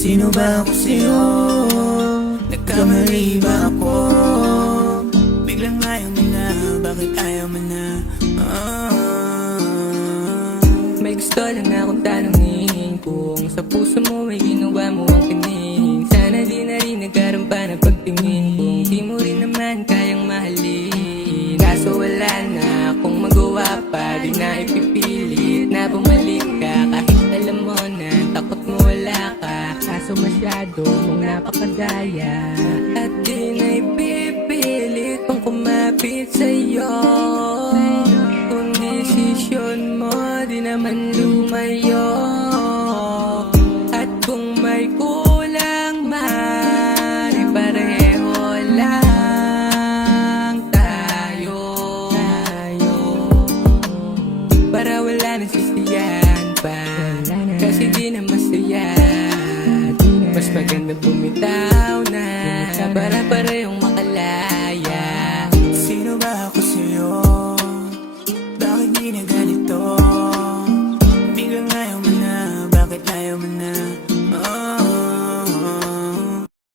Sino ba ako sa'yo? Nagkamali ba ako? Biglang ayaw mo na, bakit ayaw mo na? May gusto lang akong tanongin, kung sa puso mo may ginawa mo ang kining. Sana di na rin nagkaroon pa ng pagtingin, kung di mo rin naman kayang mahalin. Kaso wala na akong magawa pa, di na ipipilit na bumalik ka. Kahit alam mo na takot mo wala ka, kaso masyado mong napakadaya. At di na ipipilit kung kumapit sa'yo, kung desisyon mo di naman lumayo. At kung may kulang man, ay pareho lang tayo, para wala nang sisiyan pa, kasi di na masaya. Mas maganda bumitaw na, para parehong